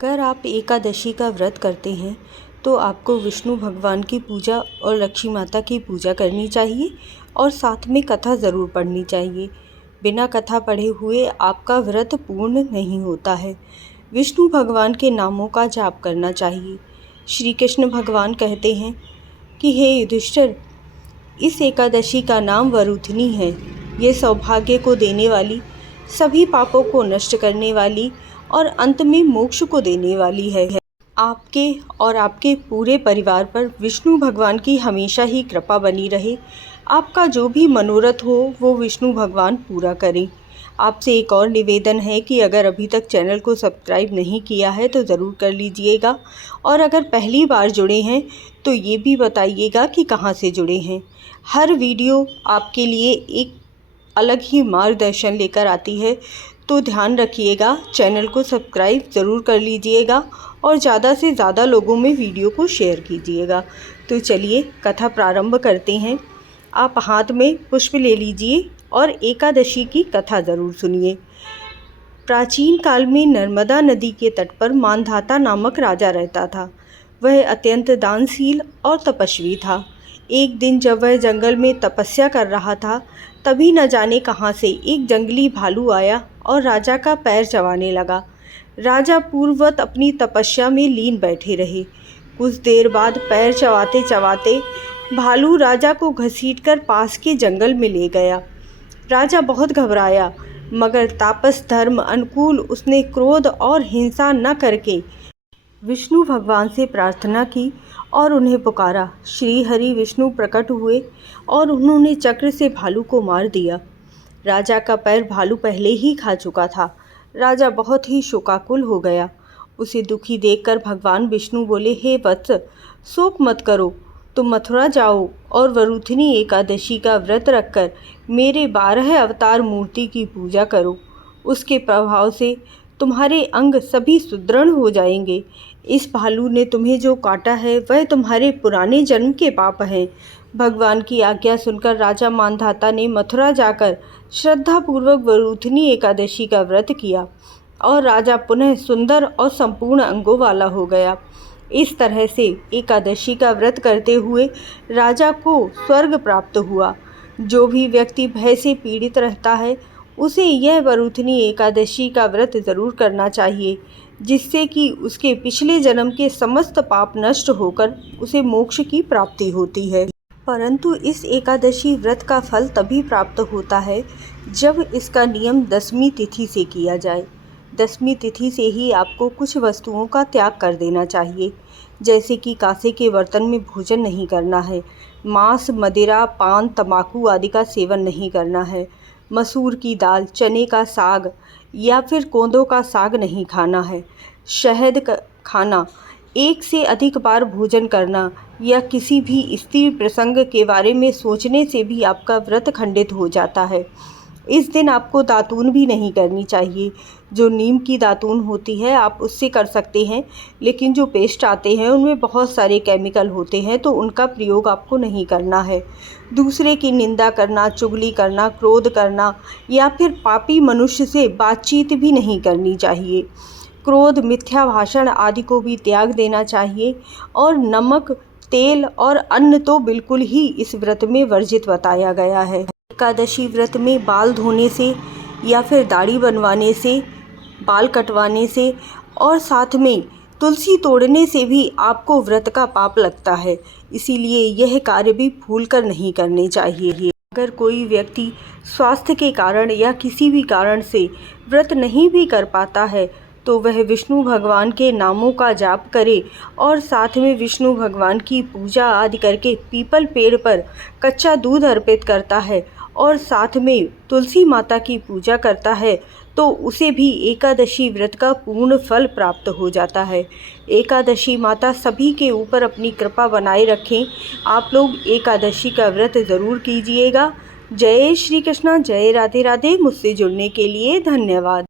अगर आप एकादशी का व्रत करते हैं तो आपको विष्णु भगवान की पूजा और लक्ष्मी माता की पूजा करनी चाहिए और साथ में कथा ज़रूर पढ़नी चाहिए। बिना कथा पढ़े हुए आपका व्रत पूर्ण नहीं होता है। विष्णु भगवान के नामों का जाप करना चाहिए। श्री कृष्ण भगवान कहते हैं कि हे युधिष्ठिर, इस एकादशी का नाम वरुथनी है। ये सौभाग्य को देने वाली, सभी पापों को नष्ट करने वाली और अंत में मोक्ष को देने वाली है। आपके और आपके पूरे परिवार पर विष्णु भगवान की हमेशा ही कृपा बनी रहे। आपका जो भी मनोरथ हो वो विष्णु भगवान पूरा करें। आपसे एक और निवेदन है कि अगर अभी तक चैनल को सब्सक्राइब नहीं किया है तो ज़रूर कर लीजिएगा, और अगर पहली बार जुड़े हैं तो ये भी बताइएगा कि कहाँ से जुड़े हैं। हर वीडियो आपके लिए एक अलग ही मार्गदर्शन लेकर आती है, तो ध्यान रखिएगा, चैनल को सब्सक्राइब ज़रूर कर लीजिएगा और ज़्यादा से ज़्यादा लोगों में वीडियो को शेयर कीजिएगा। तो चलिए कथा प्रारंभ करते हैं। आप हाथ में पुष्प ले लीजिए और एकादशी की कथा ज़रूर सुनिए। प्राचीन काल में नर्मदा नदी के तट पर मानधाता नामक राजा रहता था। वह अत्यंत दानशील और तपस्वी था। एक दिन जब वह जंगल में तपस्या कर रहा था, तभी न जाने कहाँ से एक जंगली भालू आया और राजा का पैर चबाने लगा। राजा पूर्ववत अपनी तपस्या में लीन बैठे रहे। कुछ देर बाद पैर चबाते चबाते भालू राजा को घसीटकर पास के जंगल में ले गया। राजा बहुत घबराया, मगर तापस धर्म अनुकूल उसने क्रोध और हिंसा न करके विष्णु भगवान से प्रार्थना की और उन्हें पुकारा। श्री हरि विष्णु प्रकट हुए और उन्होंने चक्र से भालू को मार दिया। राजा का पैर भालू पहले ही खा चुका था। राजा बहुत ही शोकाकुल हो गया। उसे दुखी देखकर भगवान विष्णु बोले, हे वत्स, शोक मत करो, तुम मथुरा जाओ और वरुथनी एकादशी का व्रत रखकर मेरे 12 अवतार मूर्ति की पूजा करो। उसके प्रभाव से तुम्हारे अंग सभी सुदृढ़ हो जाएंगे। इस भालू ने तुम्हें जो काटा है वह तुम्हारे पुराने जन्म के पाप हैं। भगवान की आज्ञा सुनकर राजा मानधाता ने मथुरा जाकर श्रद्धापूर्वक वरुथनी एकादशी का व्रत किया और राजा पुनः सुंदर और संपूर्ण अंगों वाला हो गया। इस तरह से एकादशी का व्रत करते हुए राजा को स्वर्ग प्राप्त हुआ। जो भी व्यक्ति भय से पीड़ित रहता है उसे यह वरुथनी एकादशी का व्रत ज़रूर करना चाहिए, जिससे कि उसके पिछले जन्म के समस्त पाप नष्ट होकर उसे मोक्ष की प्राप्ति होती है। परंतु इस एकादशी व्रत का फल तभी प्राप्त होता है जब इसका नियम 10वीं तिथि से किया जाए। 10वीं तिथि से ही आपको कुछ वस्तुओं का त्याग कर देना चाहिए, जैसे कि कांसे के बर्तन में भोजन नहीं करना है, मांस, मदिरा, पान, तंबाकू आदि का सेवन नहीं करना है, मसूर की दाल, चने का साग या फिर कोंदों का साग नहीं खाना है, शहद खाना, एक से अधिक बार भोजन करना या किसी भी स्त्री प्रसंग के बारे में सोचने से भी आपका व्रत खंडित हो जाता है। इस दिन आपको दातून भी नहीं करनी चाहिए। जो नीम की दातून होती है आप उससे कर सकते हैं, लेकिन जो पेस्ट आते हैं उनमें बहुत सारे केमिकल होते हैं, तो उनका प्रयोग आपको नहीं करना है। दूसरे की निंदा करना, चुगली करना, क्रोध करना या फिर पापी मनुष्य से बातचीत भी नहीं करनी चाहिए। क्रोध, मिथ्या भाषण आदि को भी त्याग देना चाहिए और नमक, तेल और अन्न तो बिल्कुल ही इस व्रत में वर्जित बताया गया है। एकादशी व्रत में बाल धोने से या फिर दाढ़ी बनवाने से, बाल कटवाने से और साथ में तुलसी तोड़ने से भी आपको व्रत का पाप लगता है। इसीलिए यह कार्य भी भूलकर नहीं करने चाहिए। अगर कोई व्यक्ति स्वास्थ्य के कारण या किसी भी कारण से व्रत नहीं भी कर पाता है तो वह विष्णु भगवान के नामों का जाप करे और साथ में विष्णु भगवान की पूजा आदि करके पीपल पेड़ पर कच्चा दूध अर्पित करता है और साथ में तुलसी माता की पूजा करता है, तो उसे भी एकादशी व्रत का पूर्ण फल प्राप्त हो जाता है। एकादशी माता सभी के ऊपर अपनी कृपा बनाए रखें। आप लोग एकादशी का व्रत ज़रूर कीजिएगा। जय श्री कृष्णा, जय राधे राधे। मुझसे जुड़ने के लिए धन्यवाद।